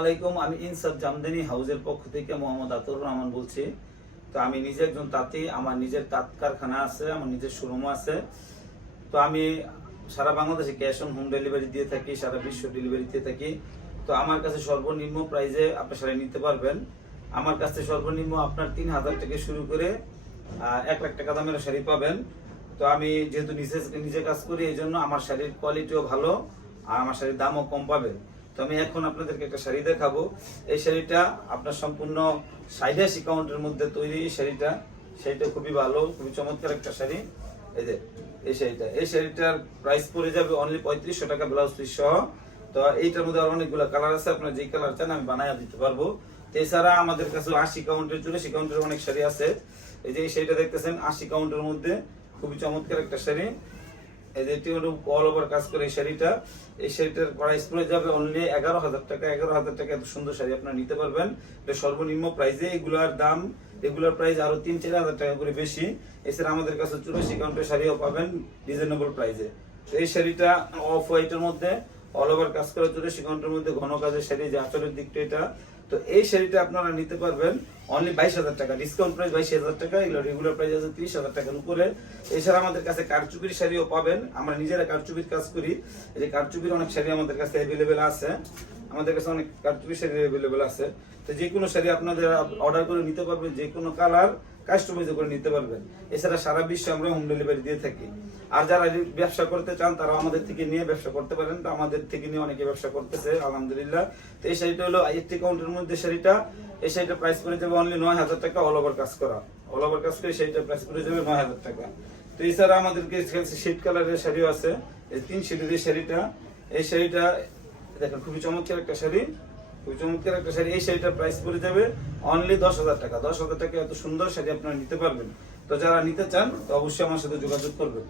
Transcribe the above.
আলাইকুম, আমি ইনসাফ জামদানি হাউজের পক্ষ থেকে মোহাম্মদ আতর রহমান বলছি। তো আমি নিজে একজন তাঁতি, আমার নিজের তাঁত কারখানা আছে, আমার নিজের শোরুমও আছে। তো আমি সারা বাংলাদেশে ক্যাশ অন হোম ডেলিভারি দিয়ে থাকি, সারা বিশ্ব ডেলিভারি দিয়ে থাকি। তো আমার কাছে সর্বনিম্ন প্রাইজে আপনি শাড়ি নিতে পারবেন। আমার কাছে সর্বনিম্ন আপনার তিন হাজার থেকে শুরু করে এক লাখ টাকা দামের শাড়ি পাবেন। তো আমি যেহেতু নিজে নিজে কাজ করি, এই জন্য আমার শাড়ির কোয়ালিটিও ভালো, আর আমার শাড়ির দামও কম পাবেন তো আমি এখন আপনাদেরকে একটা শাড়ি দেখাবো। এই শাড়িটা আপনার সম্পূর্ণ সাইডাস অ্যাকাউন্টের মধ্যে তৈরি এই শাড়িটা। শাড়িটা খুবই ভালো, খুবই চমৎকার একটা শাড়ি। এই যে, এই শাড়িটা। এই শাড়িটার প্রাইস পড়ে যাবে অনলি পঁয়ত্রিশশো টাকা ব্লাউজ পিস সহ। তো এইটার মধ্যে অনেকগুলো কালার আছে, আপনার যে কালার চান আমি বানাইয়া দিতে পারব। এছাড়া আমাদের কাছে আশি কাউন্টের চুরাশি কাউন্টের অনেক শাড়ি আছে। এই যে, এই শাড়িটা দেখতেছেন, আশি কাউন্টের মধ্যে খুবই চমৎকার একটা শাড়ি। এই যে অল ওভার কাজ করে এই শাড়িটা, এই শাড়িটার প্রাইস পড়ে যাবে অনলি এগারো হাজার টাকা, এগারো হাজার টাকা এত সুন্দর শাড়ি আপনারা নিতে পারবেন। এটা সর্বনিম্ন প্রাইসে এগুলার দাম, এগুলোর প্রাইস আরও তিন, চার হাজার টাকা করে বেশি। এছাড়া আমাদের কাছে চুরাশি কাউন্টের শাড়িও পাবেন রিজনেবল প্রাইসে এই শাড়িটা অফ হোয়াইটের মধ্যে অল ওভার কাজ করা চুরাশি কাউন্টের মধ্যে ঘন কাজের শাড়ি, যে আচলের দিকটা এটা। তো এই শাড়িটা আপনারা নিতে পারবেন অনলি বাইশ হাজার টাকা। ডিসকাউন্ট প্রাইস বাইশ হাজার টাকা, এগুলো রেগুলার প্রাইস আছে ত্রিশ হাজার টাকার উপরে। এছাড়া আমাদের কাছে কারচুপির শাড়িও পাবেন। আমরা নিজেরা কারচুপির কাজ করি। এই যে কারচুপির অনেক শাড়ি আমাদের কাছে অ্যাভেলেবেল আছে। আমাদের কাছে অনেক কারচুপির শাড়ি অ্যাভেলেবেল আছে। তো যে কোনো শাড়ি আপনাদের অর্ডার করে নিতে পারবেন যে কোনো কালার কাস্টমাইজ করে নিতে পারবেন। এছাড়া সারা বিশ্বে আমরা হোম ডেলিভারি দিয়ে থাকি। আর যারা ব্যবসা করতে চান তারা আমাদের থেকে নিয়ে ব্যবসা করতে পারেন। তো আমাদের থেকে নিয়ে অনেকে ব্যবসা করতেছে, আলহামদুলিল্লাহ। তো এই শাড়িটা হলো একটি কাউন্টের মধ্যে শাড়িটা। এই শাড়িটা প্রাইস করে যাবে অনলি নয় হাজার টাকা অল ওভার কাজ করা। অল ওভার কাজ করে শাড়িটা প্রাইস করে যাবে নয় হাজার টাকা। তো এছাড়া আমাদেরকে শীত কালারের শাড়িও আছে। এই তিন শেডের শাড়িটা। এই শাড়িটা দেখেন, খুবই চমৎকার একটা শাড়ি। খুবই চমৎকার একটা শাড়ি। এই শাড়িটার প্রাইস পড়ে যাবে অনলি দশ হাজার টাকা। দশ হাজার টাকা এত সুন্দর শাড়ি আপনারা নিতে পারবেন। তো যারা নিতে চান, তো অবশ্যই আমার সাথে যোগাযোগ করবেন।